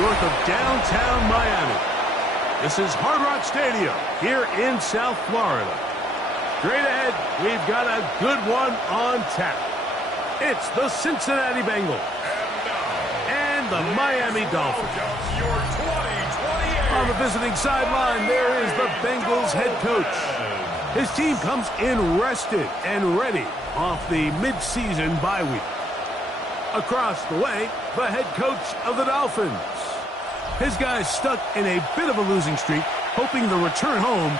north of downtown Miami. This is Hard Rock Stadium here in South Florida. Straight ahead, we've got a good one on tap. It's the Cincinnati Bengals and the Miami Dolphins. On the visiting sideline, there is the Bengals head coach. His team comes in rested and ready off the midseason bye week. Across the way, the head coach of the Dolphins. His guys stuck in a bit of a losing streak, hoping the return home.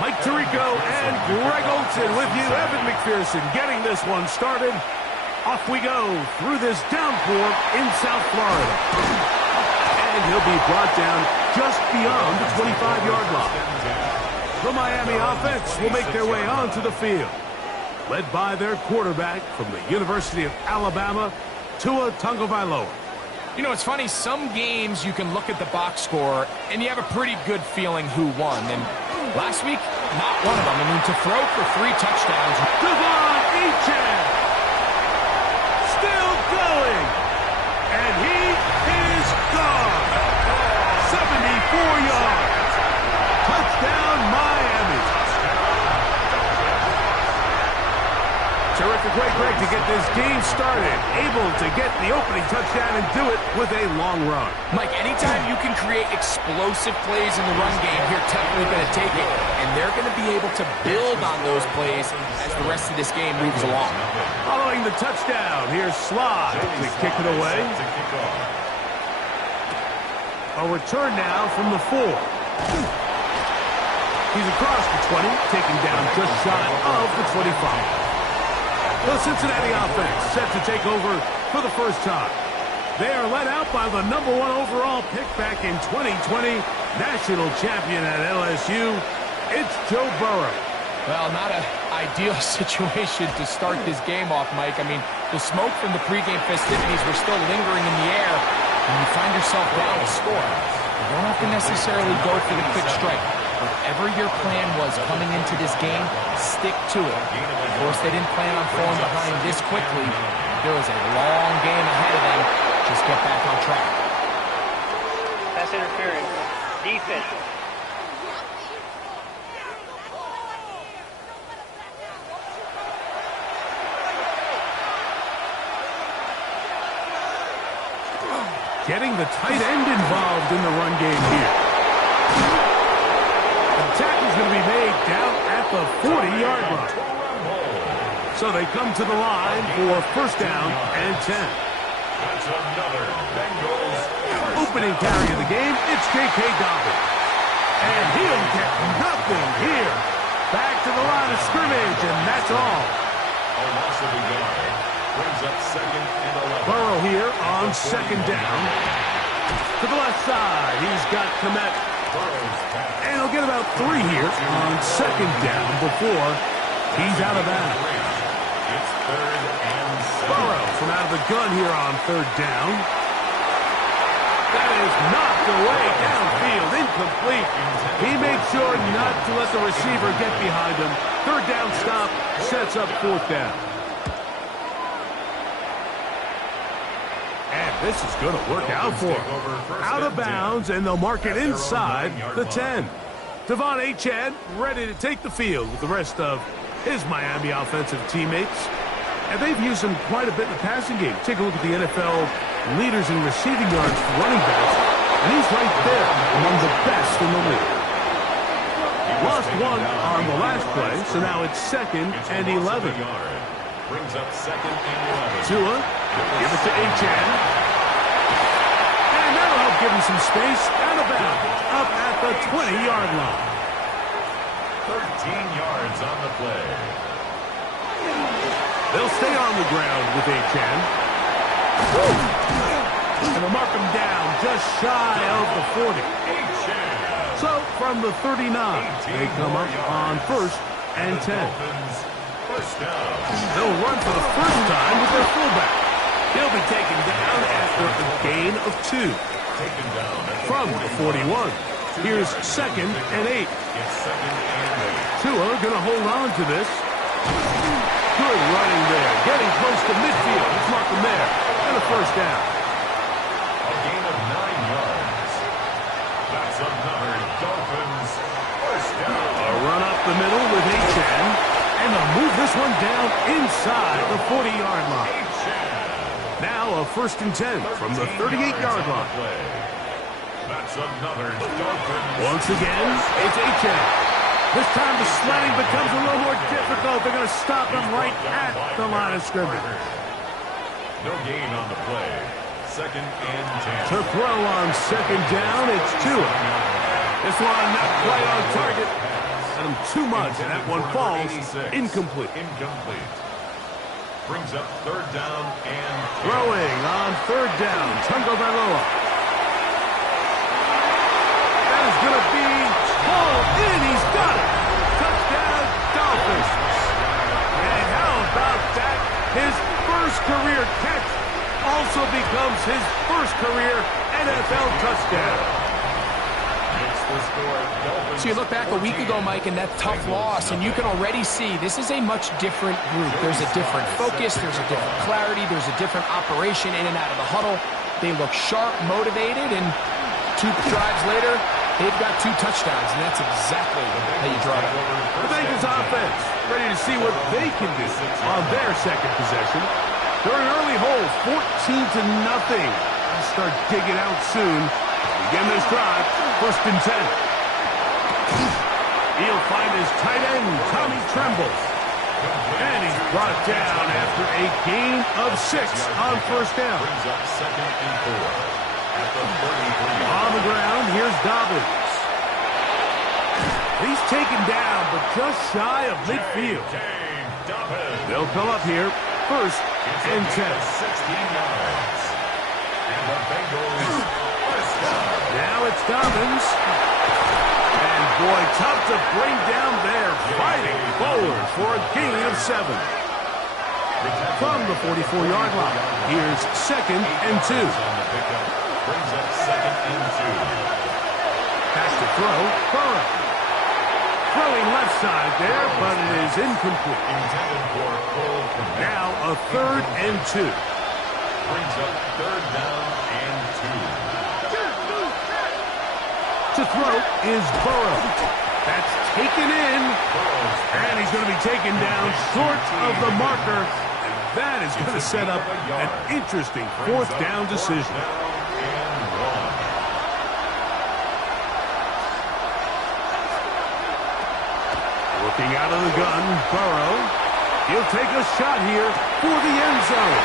Mike Tirico and Greg Olsen with you. Evan McPherson getting this one started. Off we go through this downpour in South Florida. And he'll be brought down just beyond the 25-yard line. The Miami offense will make their way onto the field, led by their quarterback from the University of Alabama, Tua Tagovailoa. You know, it's funny, some games you can look at the box score and you have a pretty good feeling who won. And last week, not one of them. I mean, to throw for 3 touchdowns. Devon Achane still going, and he is gone. 74 yards. Touchdown, Miami. Terrific way, Greg, to get this game started. Able to get the opening touchdown and do it with a long run. Mike, anytime you can create explosive plays in the run game, you're definitely going to take it. And they're going to be able to build on those plays as the rest of this game moves along. Following the touchdown, here's Slide to kick it away. A return now from the 4. He's across the 20, taken down just shy of the 25. The Cincinnati offense set to take over for the first time. They are led out by the #1 overall pick back in 2020, national champion at LSU. It's Joe Burrow. Well, not an ideal situation to start this game off, Mike. I mean, the smoke from the pregame festivities were still lingering in the air, and you find yourself down a score. You don't have to necessarily go for the quick strike. Whatever your plan was coming into this game, stick to it. Of course, they didn't plan on falling behind this quickly. There was a long game ahead of them. Just get back on track. Pass interference. Defense. Getting the tight end involved in the run game here. The tackle's going to be made down at the 40-yard line. So they come to the line for first down and 10. That's another Bengals. Opening carry of the game, it's J.K. Dobbins. And he'll get nothing here. Back to the line of scrimmage, and that's all. A loss of a yard. Brings up 2nd and 11. Burrow here on second down. To the left side, he's got Komet. And he'll get about 3 here on second down before he's out of bounds. It's 3rd and 7. Burrow from out of the gun here on 3rd down. That is knocked away downfield, incomplete. He made sure not to let the receiver get behind him. 3rd down stop sets up 4th down. And this is going to work out for him. Out of bounds, and they'll mark it inside the 10. Devon Achane ready to take the field with the rest of his Miami offensive teammates. And they've used him quite a bit in the passing game. Take a look at the NFL leaders in receiving yards for running backs, and he's right there among the best in the league. Lost 1 on the last play, so now it's 2nd and 11. Brings up 2nd and 11. Tua, give it to Achane. And that'll help give him some space out of bounds, up at the 20-yard line. 13 yards on the play. They'll stay on the ground with Achane. And they'll mark him down just shy of the 40. So from the 39, they come up on 1st and 10. They'll run for the first time with their fullback. He'll be taken down after a gain of 2. From the 41. Here's 2nd and 8. It's 2nd and 8. Tua gonna hold on to this. Good running there. Getting close to midfield. Let's mark him there. And a first down. A gain of 9 yards. That's another Dolphins first down. A run up the middle with Achan. And they'll move this one down inside the 40-yard line. Now a 1st and 10 from the 38-yard line. That's another Dolphins. Once again, it's Achan. This time the sledding becomes a little more difficult. They're going to stop him right at the line of scrimmage. No gain on the play. 2nd and 10. To throw on 2nd down, it's Tua. This one not quite on target. Let him too much, and that one falls incomplete. Brings up 3rd down and 10. Throwing on 3rd down, Tungo Bailoa. That is going to be hauled in. He's got it. Touchdown, Dolphins. And how about that? His first career catch also becomes his first career NFL touchdown. So you look back a week ago, Mike, and that tough loss, and you can already see this is a much different group. There's a different focus, there's a different clarity, there's a different operation in and out of the huddle. They look sharp, motivated, and 2 drives later, they've got 2 touchdowns, and that's exactly how you draw it up. The Bengals offense ready to see what they can do on their 2nd possession. They're in early holes, 14-0. They'll start digging out soon. Begin this drive, 1st and 10. He'll find his tight end, Tommy Tremble. And he's brought down after a gain of 6 on 1st down. Brings up 2nd and 4 at the 33. On the ground, here's Dobbins. He's taken down, but just shy of midfield. They'll come up here, 1st and 10. 16 yards. And the Bengals first down. Now it's Dobbins. And boy, tough to bring down there. Fighting forward for a gain of 7. From the 44-yard line, here's 2nd and 2. Brings up 2nd and 2. Pass to throw, Burrow. Throwing left side there, but it is incomplete. Intended for full command. Now a 3rd and 2. Brings up 3rd down and 2. To throw is Burrow. That's taken in. And he's going to be taken down short of the marker. And that is going to set up an interesting 4th down decision. Looking out of the gun, Burrow. He'll take a shot here for the end zone.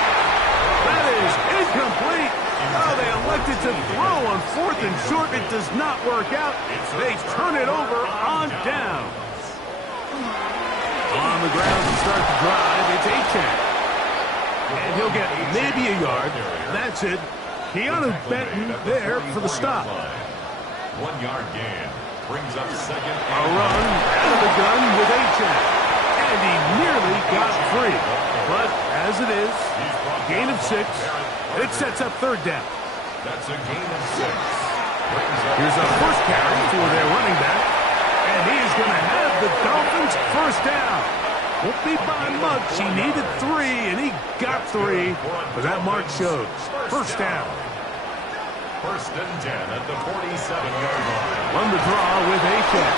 That is incomplete. Oh, they elected to throw on 4th and short. It does not work out. They turn it over on down. On the ground to start the drive, it's Achan. And he'll get maybe a yard. That's it. Keanu Benton there for the stop. 1 yard gain. Brings up 2nd A and run out of the gun with Achan. And he nearly got free. But as it is, gain of 6. It sets up 3rd down. that's a gain of 6. Here's a first carry for their running back. And he is going to have the Dolphins first down. Won't be by much. He needed 3, and he got 3. But that mark shows. First down. 1st and 10 at the 47-yard line. On the draw with Achan.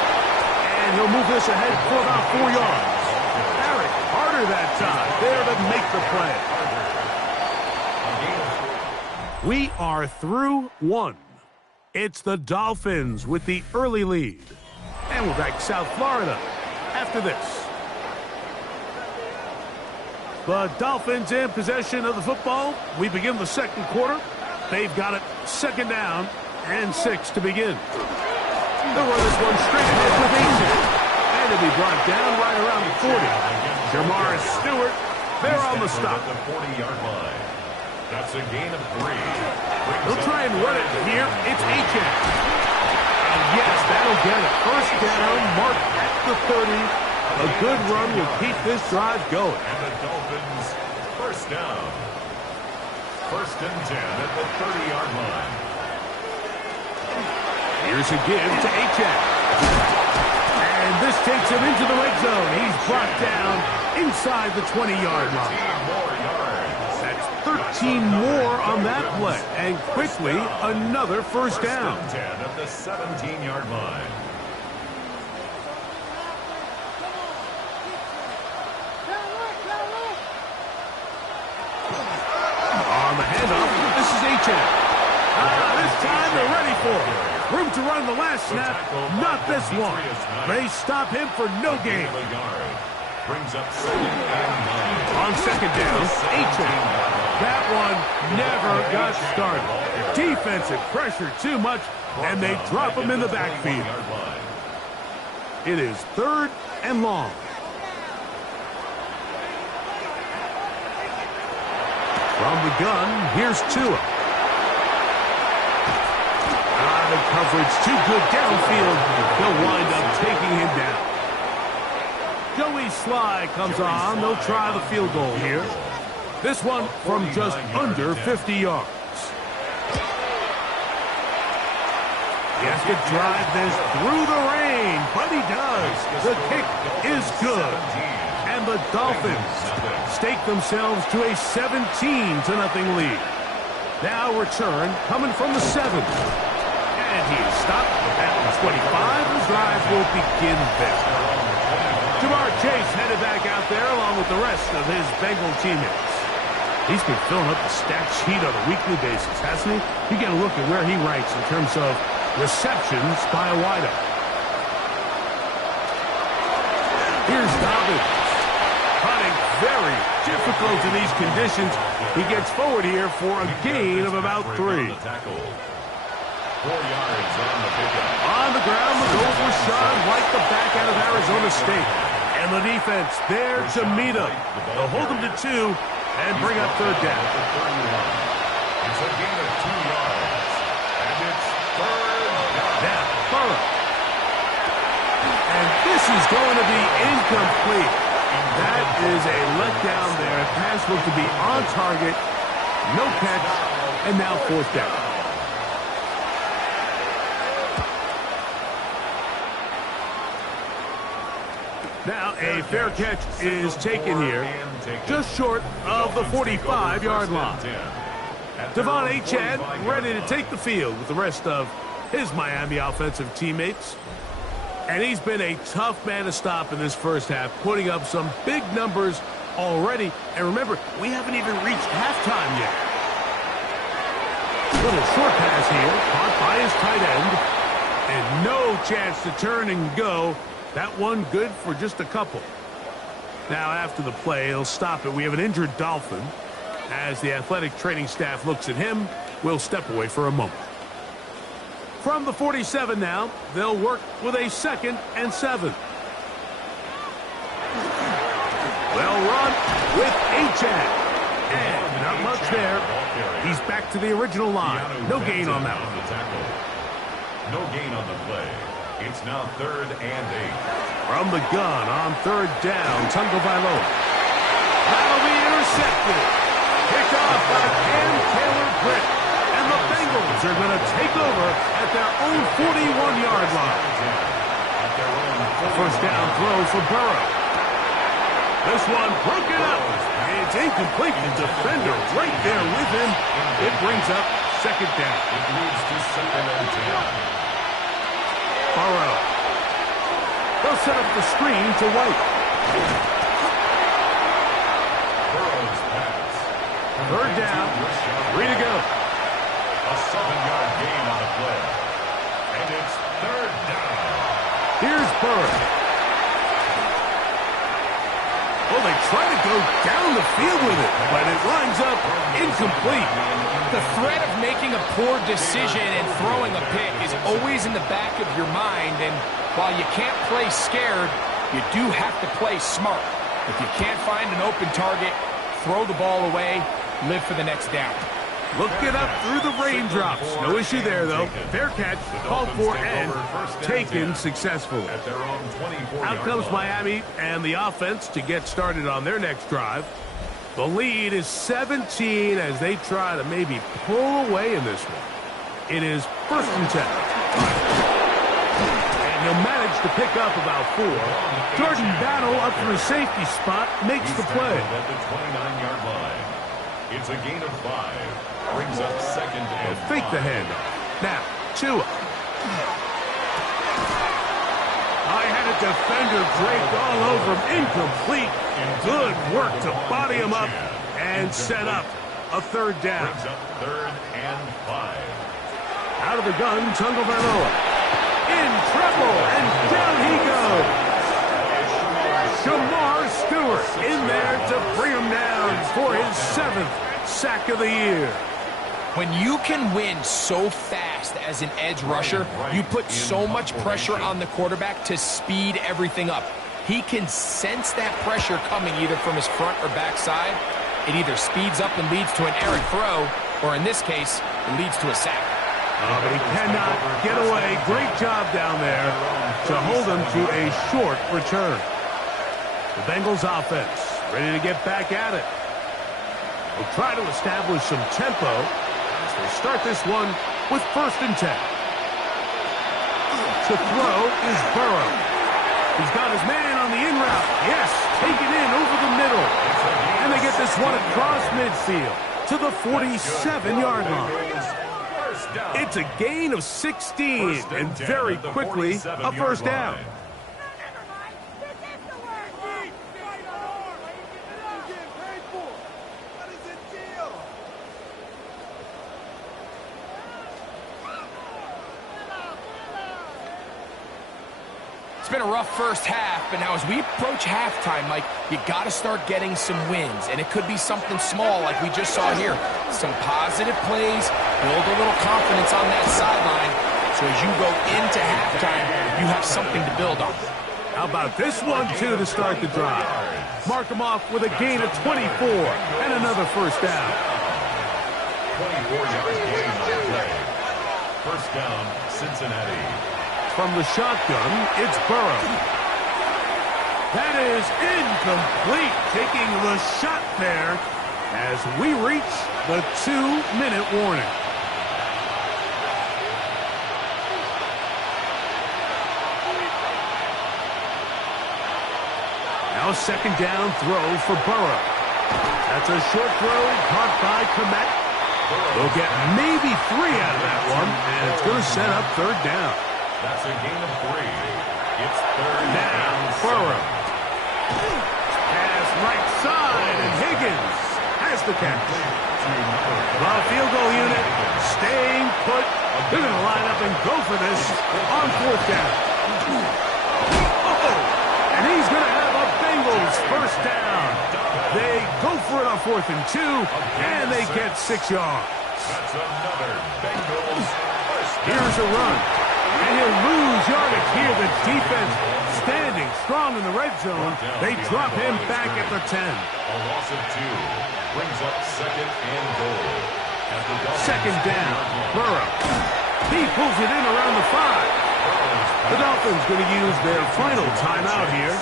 And he'll move this ahead for about 4 yards. Eric Harder that time. There to make the play. We are through 1. It's the Dolphins with the early lead. And we're back to South Florida after this. The Dolphins in possession of the football. We begin the second quarter. They've got it 2nd down and 6 to begin. They'll run this one straight ahead with Achan. And it'll be brought down right around the 40. Jamaris Stewart, they're on the stop. The 40-yard line. That's a gain of 3. They'll try and run it here. It's Achan. And yes, that'll get it. First down, marked at the 30. A good run will keep this drive going. And the Dolphins first down. 1st and 10 at the 30-yard line. Here's a give to Achane. And this takes him into the red zone. He's brought down inside the 20-yard line. That's 13 more on that play. And quickly, another first down. 10 at the 17-yard line. On the handoff, this is Achane. This time they're ready for it. Room to run the last snap, not this one. They stop him for no gain. Brings up 2nd and 9. On second down, Achane. That one never got started. Defensive pressure too much, and they drop him in the backfield. It is 3rd and long. From the gun, here's Tua. The coverage too good downfield. They'll wind up taking him down. Joey Sly comes on. They'll try the field goal here. This one from just under 50 yards. He has to drive this through the rain, but he does. The kick is good. And the Dolphins stake themselves to a 17-0 lead. Now return coming from the 7. And he is stopped at the 25. The drive will begin there. Jamar Chase headed back out there along with the rest of his Bengal teammates. He's been filling up the stat sheet on a weekly basis, hasn't he? You get a look at where he ranks in terms of receptions by a wideout. Here's Dobbins. Hunting very difficult in these conditions. He gets forward here for a gain of about 3. 4 yards on the pickup. On the ground, the goals were shot like the back out of Arizona State. And the defense there to meet him. They'll hold him to 2 and bring up 3rd down. It's a gain of 2 yards. And it's 3rd down. Now, Burrow. And this is going to be incomplete. That is a letdown there. Pass looked to be on target. No catch. And now 4th down. Now a fair catch is taken here, just short of the 45-yard line. Devon Achane ready to take the field with the rest of his Miami offensive teammates. And he's been a tough man to stop in this first half, putting up some big numbers already. And remember, we haven't even reached halftime yet. Little short pass here, caught by his tight end. And no chance to turn and go. That one good for just a couple. Now after the play, he'll stop it. We have an injured Dolphin. As the athletic training staff looks at him, we'll step away for a moment. From the 47 now, they'll work with a 2nd and 7. Well run with Achane. And not much there. He's back to the original line. No gain on that one. No gain on the play. It's now 3rd and 8. From the gun on 3rd down, Tunga Vailoa. That'll be intercepted. Picked off by Cam Taylor-Britt. And the Bengals are going to take over at their own 41-yard line. First down throw for Burrow. This one broken up. It's incomplete. The defender right there with him. It brings up 2nd down. It leads to 2nd and 10. Burrow. They'll set up the screen to White. Burrow's pass. 3rd down. 3 to go. A 7-yard gain on the play. And it's 3rd down. Here's Burrow. Well, they try to go down the field with it, but it winds up incomplete. The threat of making a poor decision and throwing a pick is always in the back of your mind, and while you can't play scared, you do have to play smart. If you can't find an open target, throw the ball away, live for the next down. Looking up through the raindrops. No issue there, though. Fair catch, called for, and taken successfully. Out comes Miami and the offense to get started on their next drive. The lead is 17 as they try to maybe pull away in this one. It is 1st and 10. And he'll manage to pick up about 4. Jordan Battle up for a safety spot, makes the play. At the 29-yard line. It's a gain of 5. Brings up 2nd and 5. Fake the handoff. Now, Tua. I had a defender draped all over him. Incomplete. Good work to body him up and set up a 3rd down. Brings up 3rd and 5. Out of the gun, Tagovailoa. In trouble, and down he goes. Shamar Stewart in there to bring him down for his 7th sack of the year. When you can win so fast as an edge rusher, you put so much pressure on the quarterback to speed everything up. He can sense that pressure coming either from his front or back side. It either speeds up and leads to an errant throw, or in this case, it leads to a sack. But he cannot get away. Great job down there to hold him to a short return. The Bengals offense ready to get back at it. They'll try to establish some tempo as they start this one with 1st and 10. To throw is Burrow. He's got his man on the in route. Yes, taken in over the middle. And they get this one across midfield to the 47-yard line. It's a gain of 16, and very quickly a 1st down. It's been a rough first half, but now as we approach halftime, Mike, you got to start getting some wins, and it could be something small like we just saw here. Some positive plays, build a little confidence on that sideline, so as you go into halftime, you have something to build on. How about this one, too, to start the drive? Mark him off with a gain of 24 and another 1st down. 24 yards gain on the play. 1st down, Cincinnati. From the shotgun, it's Burrow. That is incomplete, taking the shot there as we reach the 2-minute warning. Now 2nd down throw for Burrow. That's a short throw caught by Komet. They'll get maybe 3 out of that one, and it's going to set up 3rd down. That's a gain of 3. It's 3rd down. Burrow. Pass right side, and Higgins has the catch. The field goal unit staying put. They're going to line up and go for this on 4th down. And he's going to have a Bengals 1st down. They go for it on 4th and 2, and they get 6 yards. That's another Bengals 1st down. Here's a run. And he'll lose yardage here. The defense standing strong in the red zone. They drop him back at the 10. A loss of 2 brings up 2nd and goal. At the 2nd down. Burrow. He pulls it in around the 5. The Dolphins going to use their final timeout here.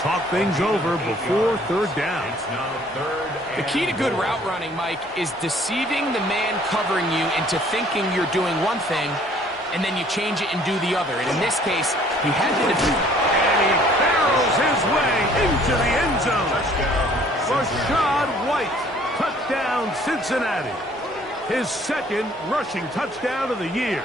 Talk things over before 3rd down. It's now 3rd and The key to good route running, Mike, is deceiving the man covering you into thinking you're doing one thing, and then you change it and do the other. And in this case, he had to defeat. And he barrels his way into the end zone. Rashad White, touchdown Cincinnati. His 2nd rushing touchdown of the year.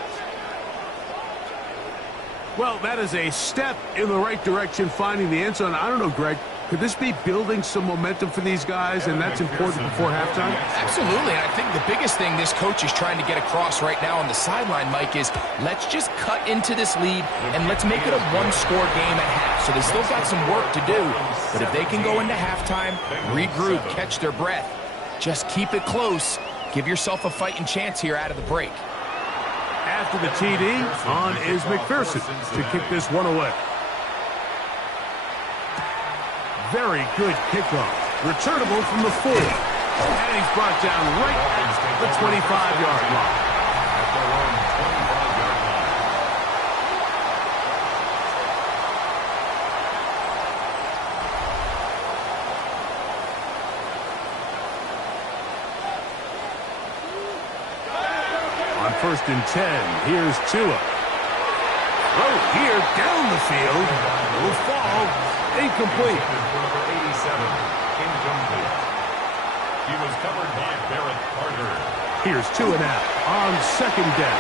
Well, that is a step in the right direction, finding the end zone. I don't know, Greg. Could this be building some momentum for these guys, and that's important before halftime? Absolutely, and I think the biggest thing this coach is trying to get across right now on the sideline, Mike, is let's just cut into this lead, and let's make it a one-score game at half. So they still got some work to do, but if they can go into halftime, regroup, catch their breath, just keep it close, give yourself a fighting chance here out of the break. After the TD, on is McPherson to kick this one away. Very good kickoff. Returnable from the 4. And he's brought down right at the 25-yard line. at their own 25-yard line. first and 10. Here's Tua. Throw here down the field. Will fall. Incomplete. Number 87. Incomplete. He was covered by Barrett Carter. Here's Tua now on second down.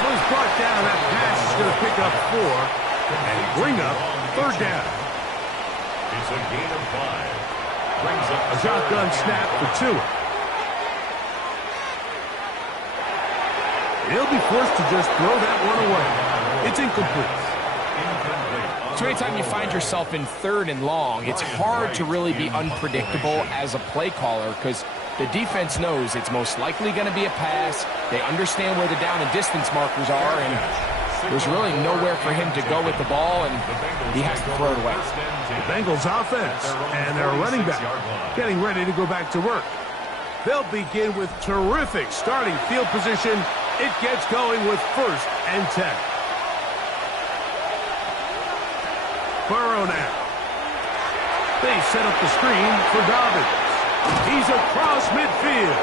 Was brought down. That pass is going to pick up 4 and bring up third down. It's a gain of 5. Brings up A shotgun snap for Tua. He'll be forced to just throw that one away. It's incomplete. So anytime you find yourself in third and long, it's hard to really be unpredictable as a play caller because the defense knows it's most likely going to be a pass. They understand where the down and distance markers are, and there's really nowhere for him to go with the ball, and he has to throw it away. The Bengals offense and their running back getting ready to go back to work. They'll begin with terrific starting field position. It gets going with first and 10. Burrow now. They set up the screen for Dobbins. He's across midfield.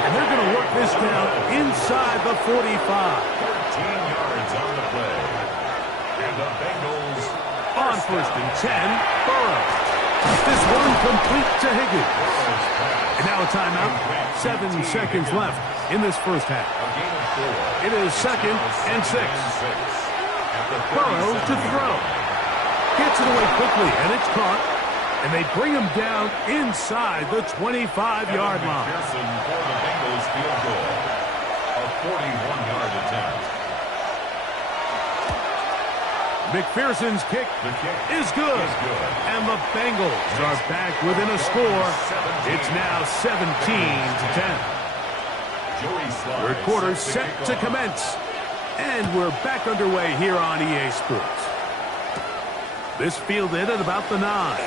And they're going to work this down inside the 45. 13 yards on the play. And the Bengals On first and 10, Burrow. This one complete to Higgins. And now a timeout. 7 seconds left in this first half. It is second and 6. Burrow to throw. Gets it away quickly, and it's caught. And they bring him down inside the 25-yard line. Pearson for the Bengals field goal. A 41-yard attempt. McPherson's kick is good. And the Bengals are back within a score. It's now 17-10. Third quarter set to commence. And we're back underway here on EA Sports. This fielded at about the 9.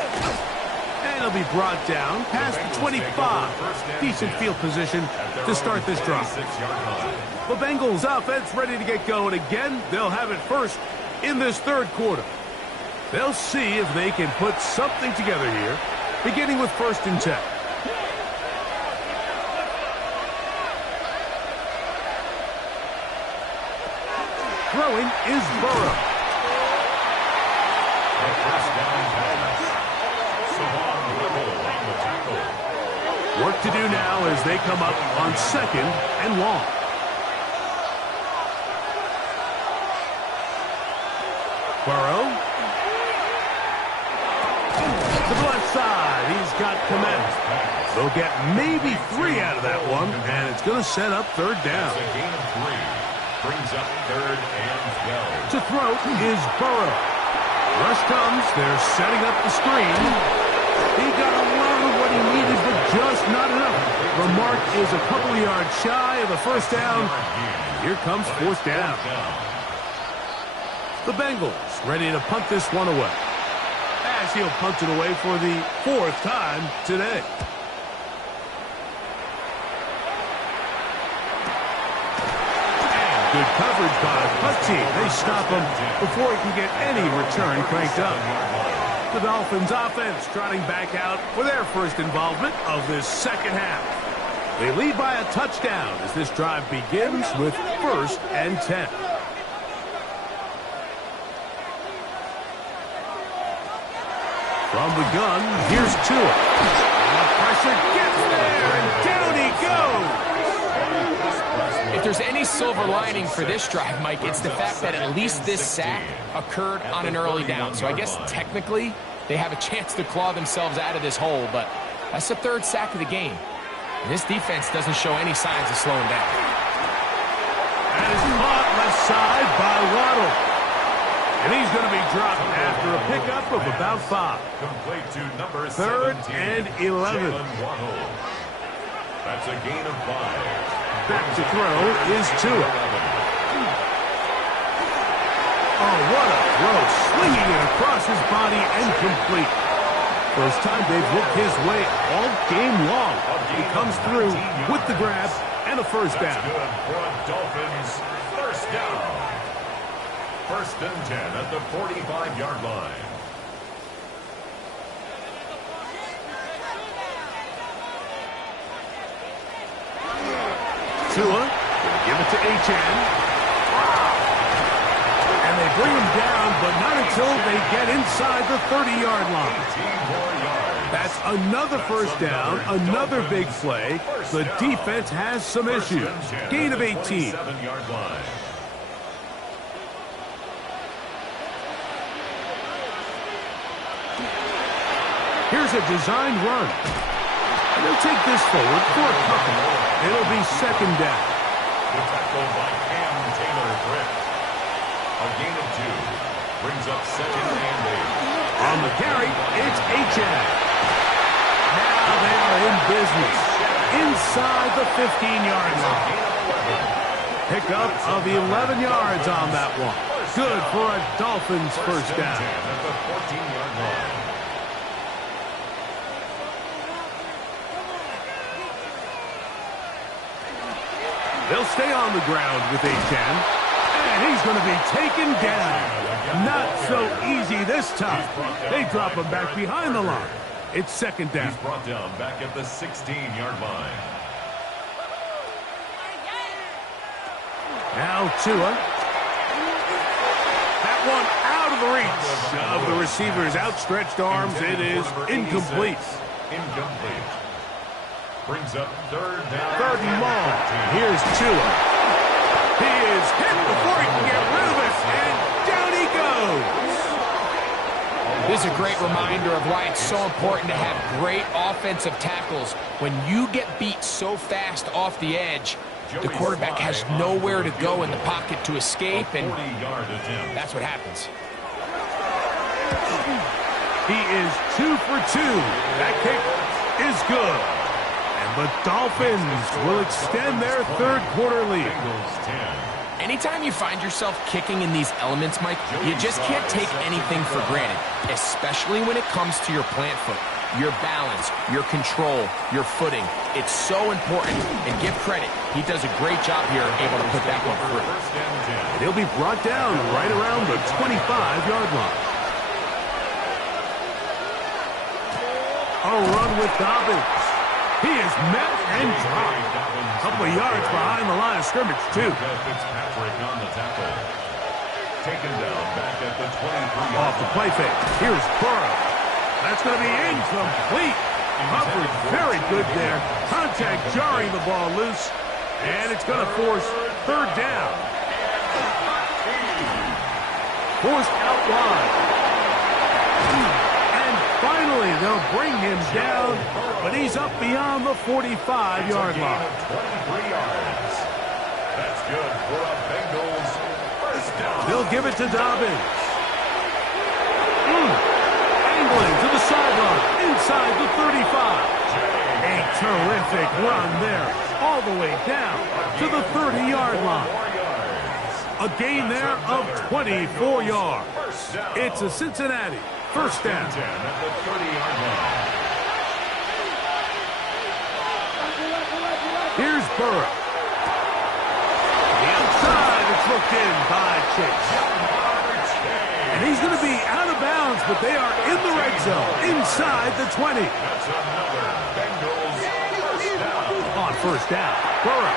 And it'll be brought down past the 25. Decent field position to start this drive. The Bengals offense ready to get going again. They'll have it first in this third quarter. They'll see if they can put something together here, beginning with first and 10. Throwing is Burrow. Work to do now as they come up on second and long. Burrow. To the left side. He's got command. They'll get maybe 3 out of that one, and it's going to set up third down. It's a gain of 3. Brings up third and 12. To throw is Burrow. Rush comes. They're setting up the screen. He got a lot of what he needed, but just not enough. The mark is a couple of yards shy of the first down. Here comes fourth down. The Bengals ready to punt this one away. As he'll punt it away for the 4th time today. Good coverage by the punt team. They stop him before he can get any return cranked up. The Dolphins offense trotting back out for their first involvement of this second half. They lead by a touchdown as this drive begins with first and 10. From the gun, here's Tua. The pressure gets there, and down he goes. If there's any silver lining for this drive, Mike, it's the fact that at least this sack occurred on an early down. So I guess technically they have a chance to claw themselves out of this hole, but that's the 3rd sack of the game. And this defense doesn't show any signs of slowing down. That is caught left side by Waddle. And he's going to be dropped after a pickup of about 5. Complete to number 3rd 17, and 11. That's a gain of 5. Back to throw is Tua. Oh, what a throw. Swinging it across his body and complete. First time they've looked his way all game long. He comes through with the grab and a first down. That's good for a Dolphins first down. First and 10 at the 45-yard line. Tua will give it to HN. And they bring him down, but not until they get inside the 30-yard line. That's another first down, another big play. The defense has some issues. Gain of 18. Here's a design run. And they'll take this forward for a couple. It'll be second down. The tackle by Cam Taylor-Britt. A gain of 2. Brings up second and 8. On the carry, it's HN. Now they are in business. Inside the 15-yard line. Pickup of 11 yards on that one. Good for a Dolphins first down. At the 14-yard line. They'll stay on the ground with HN. And he's going to be taken down. Not so easy this time. They drop him back behind the line. It's second down. He's brought down back at the 16-yard line. Now Tua. That one out of the reach of the receiver's outstretched arms. It is incomplete. Incomplete. Brings up third down. Third and long. Here's Tua. He is hit before he can get rid of it, and down he goes. This is a great reminder of why it's so important to have great offensive tackles. When you get beat so fast off the edge, the quarterback has nowhere to go in the pocket to escape, and that's what happens. He is 2 for 2. That kick is good. And the Dolphins will extend their third quarter lead. Anytime you find yourself kicking in these elements, Mike, you just can't take anything for granted, especially when it comes to your plant foot, your balance, your control, your footing. It's so important, and give credit. He does a great job here able to put that one through. And he'll be brought down right around the 25-yard line. A run with Dobbins. He is met and dropped. A couple of yards behind the line of scrimmage, too. Fitzpatrick on the tackle. Taken down back at the 23. Off the play fake. Here's Burrow. That's going to be incomplete. Covered very good there. Contact jarring the ball loose. And it's going to force third down. Forced out wide. And finally, they'll bring him down. But he's up beyond the 45-yard line. 23 yards. That's good for a Bengals first down. They'll give it to Dobbins. Angling to the sideline, inside the 35. A terrific run there, all the way down to the 30-yard line. A gain there of 24 yards. It's a Cincinnati first down. At the 30-yard line. Here's Burrow. The outside, it's looked in by Chase. And he's going to be out of bounds, but they are in the red zone, inside the 20. That's another Bengals first down. On first down, Burrow.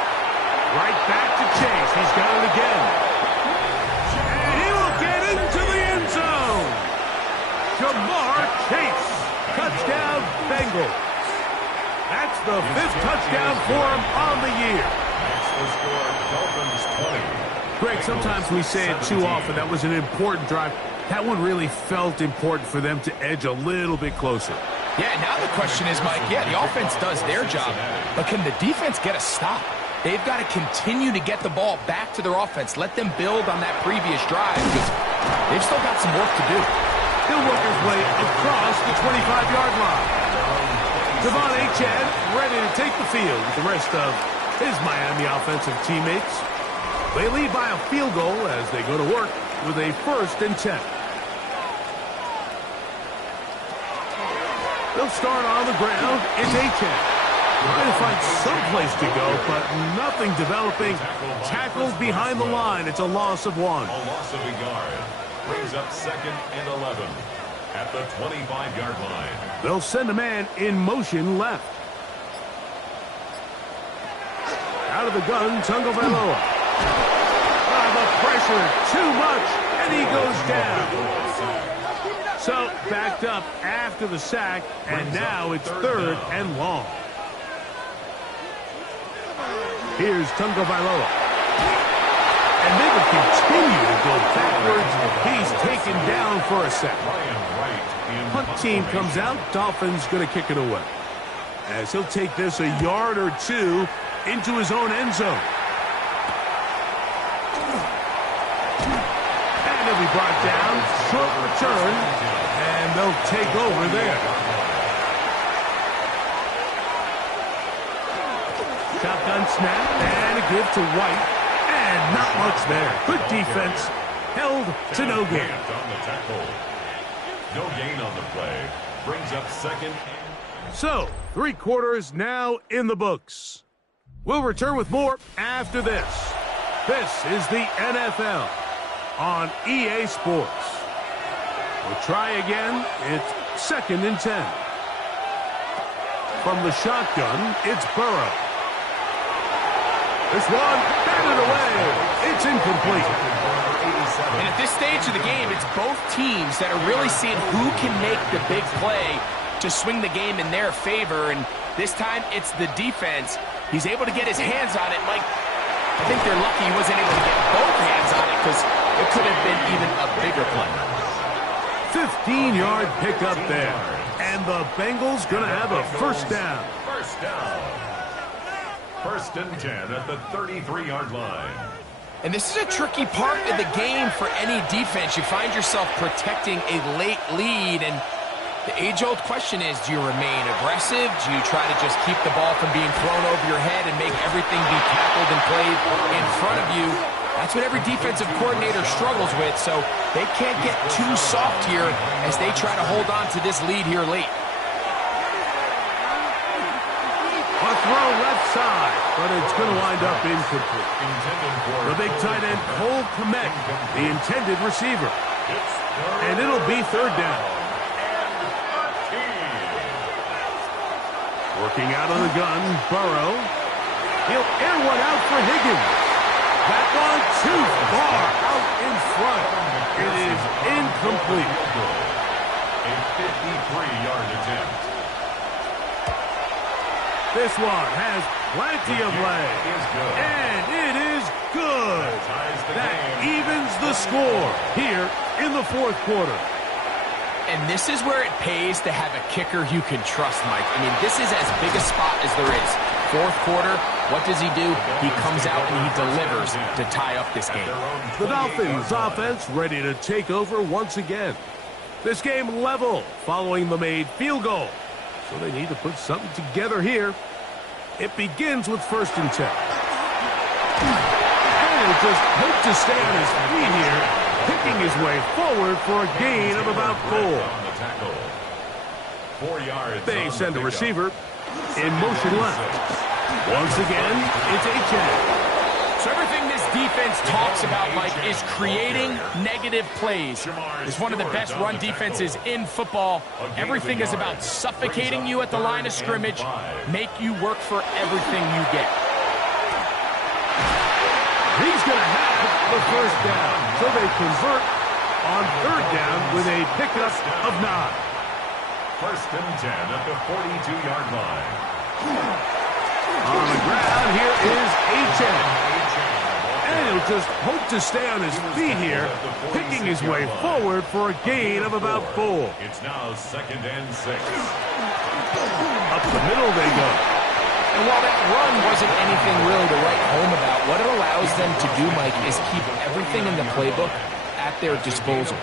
Right back to Chase. He's got it again. And he will get into the end zone. Jamar Chase. Touchdown, Bengals. That's the 5th touchdown for him on the year. That's the score, Dolphins 20. Greg, sometimes we say it too often. That was an important drive. That one really felt important for them to edge a little bit closer. Yeah, now the question is, Mike, yeah, the offense does their job, but can the defense get a stop? They've got to continue to get the ball back to their offense. Let them build on that previous drive, because they've still got some work to do. He'll work his way across the 25-yard line. Devon HN ready to take the field with the rest of his Miami offensive teammates. They lead by a field goal as they go to work with a 1st and 10. They'll start on the ground. It's HN. Trying to find some place to go, but nothing developing. Tackled behind the line. It's a loss of 1. A loss of a yard. Brings up 2nd and 11 at the 25-yard line. They'll send a man in motion left. Out out of the gun, Tagovailoa. The pressure, too much, and he goes down. So, backed up after the sack, and now it's 3rd and long. Here's Tagovailoa. And they would continue to go backwards. He's taken down for a sack. Punt team comes out. Dolphins going to kick it away, as he'll take this a yard or two into his own end zone. And he'll be brought down. Short return. And they'll take over there. Shotgun snap. And a give to White. And not much there. Good defense. Held to no gain. No gain on the play. Brings up 2nd. So, 3 quarters now in the books. We'll return with more after this. This is the NFL on EA Sports. We'll try again. It's 2nd and 10. From the shotgun, it's Burrow. This one, batted away. It's incomplete. And at this stage of the game, it's both teams that are really seeing who can make the big play to swing the game in their favor. And this time, it's the defense. He's able to get his hands on it. Mike, I think they're lucky he wasn't able to get both hands on it because it could have been even a bigger play. 15-yard pickup there. And the Bengals going to have a first down. First down. 1st and 10 at the 33-yard line. And this is a tricky part of the game for any defense. You find yourself protecting a late lead, and the age-old question is, do you remain aggressive? Do you try to just keep the ball from being thrown over your head and make everything be tackled and played in front of you? That's what every defensive coordinator struggles with, so they can't get too soft here as they try to hold on to this lead here late. A throw left side, but it's going to wind up incomplete. The big tight end, Cole Kmet, the intended receiver. And it'll be 3rd down. Working out on the gun, Burrow. He'll air one out for Higgins. That one too far out in front. It is incomplete. A 53-yard attempt. This one has plenty of leg. And it is good. That evens the score here in the 4th quarter. And this is where it pays to have a kicker you can trust, Mike. I mean, this is as big a spot as there is. 4th quarter, what does he do? He comes out and he delivers to tie up this game. The Dolphins offense ready to take over once again. This game level following the made field goal. So they need to put something together here. It begins with 1st and 10. And he'll just hope to stay on his feet here, picking his way forward for a gain of about 4. 4 yards. They send a receiver in motion left. Once again, it's H.N. So everything this defense talks about, Mike, is creating negative plays. It's one of the best run defenses in football. Everything is about suffocating you at the line of scrimmage, make you work for everything you get. He's going to have the first down. So they convert on 3rd down with a pickup of 9. 1st and 10 at the 42-yard line. On the ground, here is H.N. And he'll just hope to stay on his feet here, picking his way forward for a gain of about 4. It's now 2nd and 6. Up the middle they go. And while that run wasn't anything really to write home about, what it allows them to do, Mike, is keep everything in the playbook at their disposal.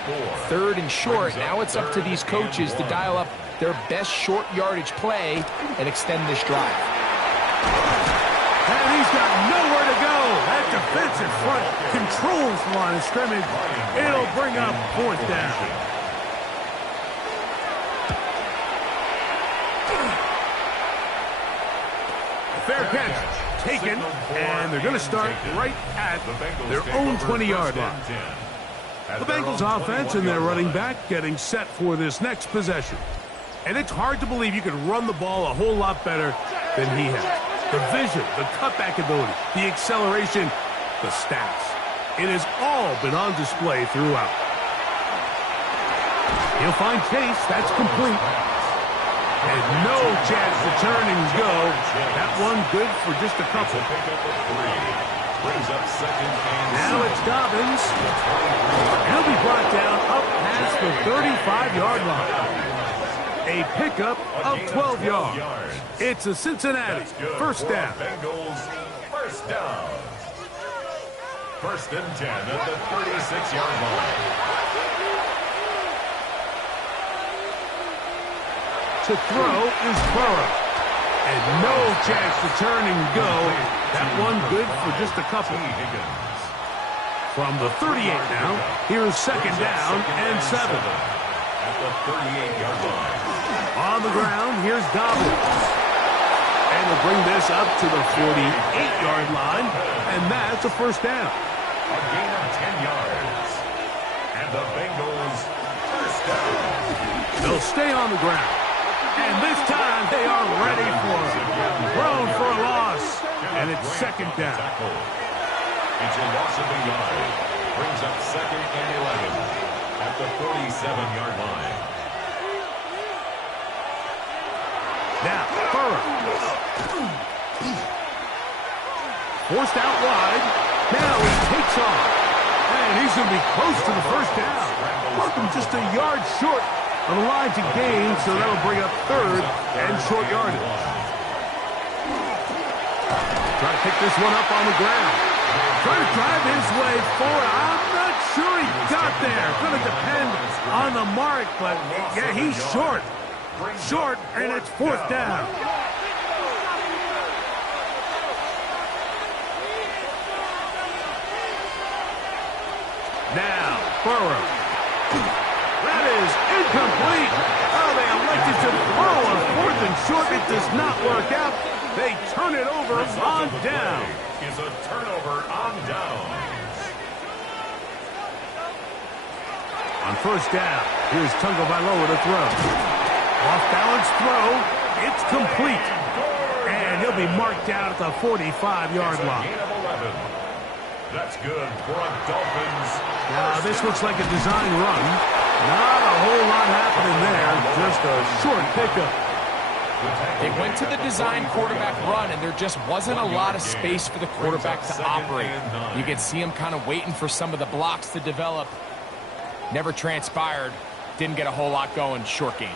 3rd and short, now it's up to these coaches to dial up their best short yardage play and extend this drive. And he's got nowhere to go. That defensive front controls the line of scrimmage. It'll bring up 4th down. Fair catch taken, and they're going to start right at their own 20-yard line. The Bengals offense and their running back getting set for this next possession. And it's hard to believe you can run the ball a whole lot better than he has. The vision vision, the cutback ability, the acceleration, the stats. It has all been on display throughout. He'll find Chase. That's complete. And no chance to turn and go. That one good for just a couple. Now it's Dobbins. He'll be brought down up past the 35-yard line. A pickup of 12 yards. It's a Cincinnati first down. Bengals first down. First and 10 at the 36-yard line. To throw is Burrow. And no chance to turn and go. That one good for just a couple. From the 38 now, here's second down and 7. At the 38-yard line. On the ground, here's Dobbins. And we'll bring this up to the 48-yard line, and that's a first down. A gain of 10 yards. And the Bengals first down. They'll stay on the ground. And this time they are ready for it. Thrown for a loss. And it's second down. It's a loss of a yard. Brings up second and 11 at the 47-yard line. Now, Burrow. Forced out wide. Now he takes off. And he's going to be close to the first down. Markham just a yard short of the line to gain, so that'll bring up third and short yardage. Try to pick this one up on the ground. Try to drive his way forward. I'm not sure he got there. Going to depend on the mark, but yeah, he's short. Short, and it's fourth down. Now, Burrow. That is incomplete. Oh, they elected to throw on fourth and short. It does not work out. They turn it over on down. Is a turnover on downs. On first down, here's Tagovailoa to throw. Off-balance throw. It's complete. And he'll be marked out at the 45-yard line. That's good for a Dolphins. Now, this looks like a design run. Not a whole lot happening there. Just a short pickup. They went to the design quarterback run, and there just wasn't a lot of space for the quarterback to operate. You can see him kind of waiting for some of the blocks to develop. Never transpired. Didn't get a whole lot going. Short game.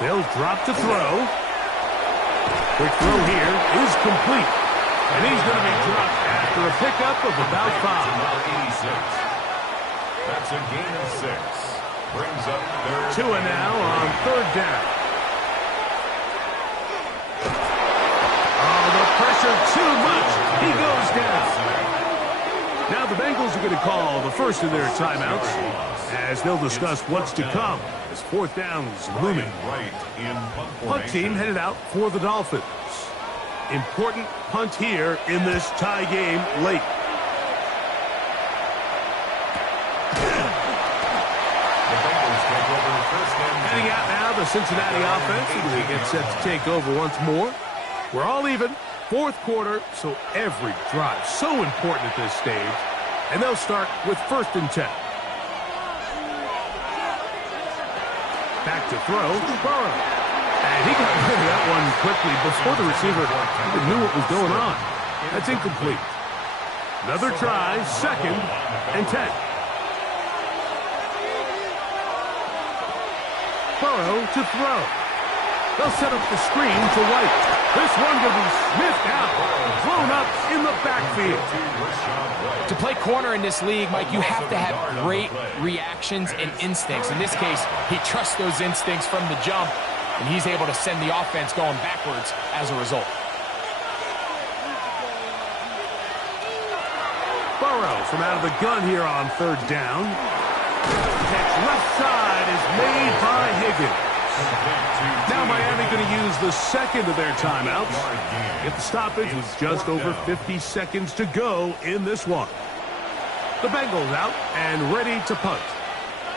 They'll drop to throw. Quick throw here is complete. And he's going to be dropped after a pickup of about 5. That's a gain of 6. Brings up third. Tua now on third down. Oh, the pressure too much. He goes down. Now the Bengals are going to call the first of their timeouts as they'll discuss what's to come as fourth down is looming. Punt team headed out for the Dolphins. Important punt here in this tie game late. Heading out now, the Cincinnati offense as they get set to take over once more. We're all even. Fourth quarter, so every drive so important at this stage. And they'll start with first and 10. Back to throw, Burrow. And he got rid of that one quickly before the receiver even knew what was going on. That's incomplete. Another try, second and 10. Burrow to throw. They'll set up the screen to White. This one going to be sniffed out, blown up in the backfield. To play corner in this league, Mike, you have to have great reactions and instincts. In this case, he trusts those instincts from the jump, and he's able to send the offense going backwards as a result. Burrow from out of the gun here on third down. Catch left side is made by Higgins. Now Miami going to use the second of their timeouts. Get the stoppage with just over 50 seconds to go in this one. The Bengals out and ready to punt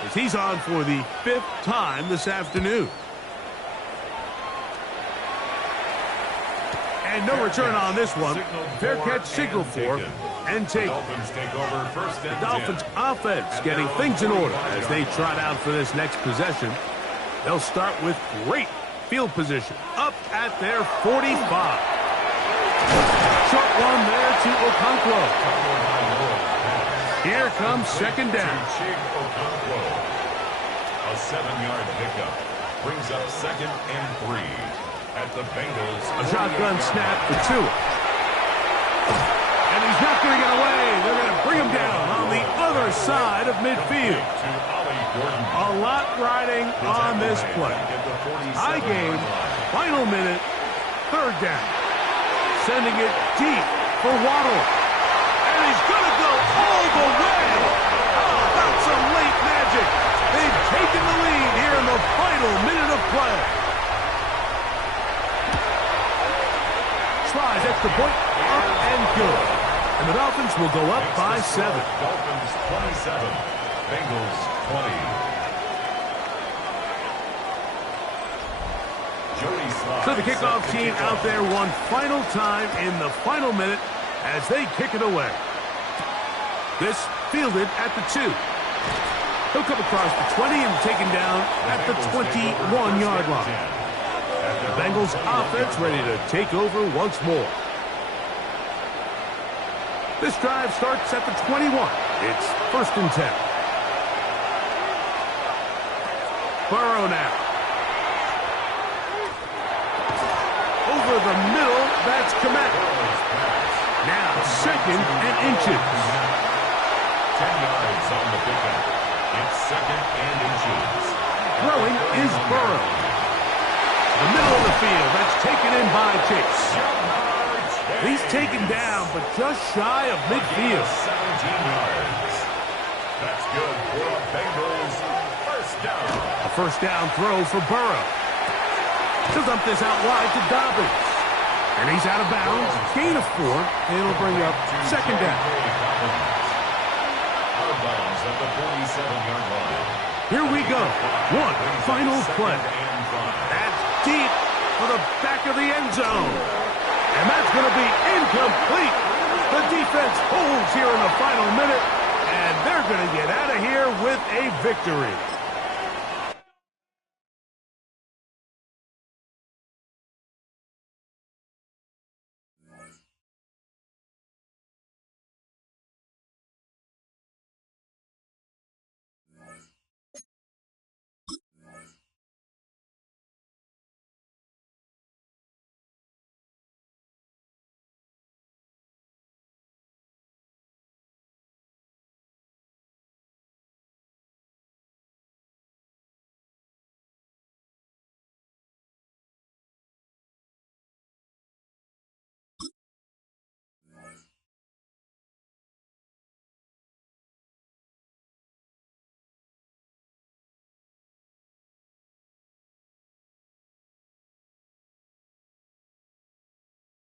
as he's on for the 5th time this afternoon. And no return on this one. Fair catch signal for and take. Dolphins take over first and 10. Dolphins offense getting things in order as they trot out for this next possession. They'll start with great field position up at their 45. Short one there to Okonkwo. Here comes second down. A 7-yard pickup brings up 2nd and 3 at the Bengals. A shotgun snap for Tua. And he's not going to get away. They're going to bring him down on the other side of midfield. A lot riding on this play. High game, final minute, third down. Sending it deep for Waddle. And he's going to go all the way. How about some late magic? They've taken the lead here in the final minute of play. Tries extra point, up and good. And the Dolphins will go up by 7. Dolphins 27, Bengals 20. So the kickoff team out there one final time in the final minute as they kick it away. This fielded at the 2. He'll come across the 20 and taken down at the 21-yard line. The Bengals offense ready to take over once more. This drive starts at the 21. It's 1st and 10. Burrow now. Over the middle, that's Komet. Now 2nd and inches. 10 yards on the pickup. It's 2nd and inches. Throwing is Burrow. The middle of the field, that's taken in by Chase. He's taken down, but just shy of midfield. 17 yards. That's good for a Bengals first down. A first down throw for Burrow. He'll dump this out wide to Dobbins. And he's out of bounds. Gain of 4. And it'll bring up 2nd down. Out of bounds at the 47-yard line. Here we go. One final play. That's deep for the back of the end zone. And that's going to be incomplete. The defense holds here in the final minute. And they're going to get out of here with a victory.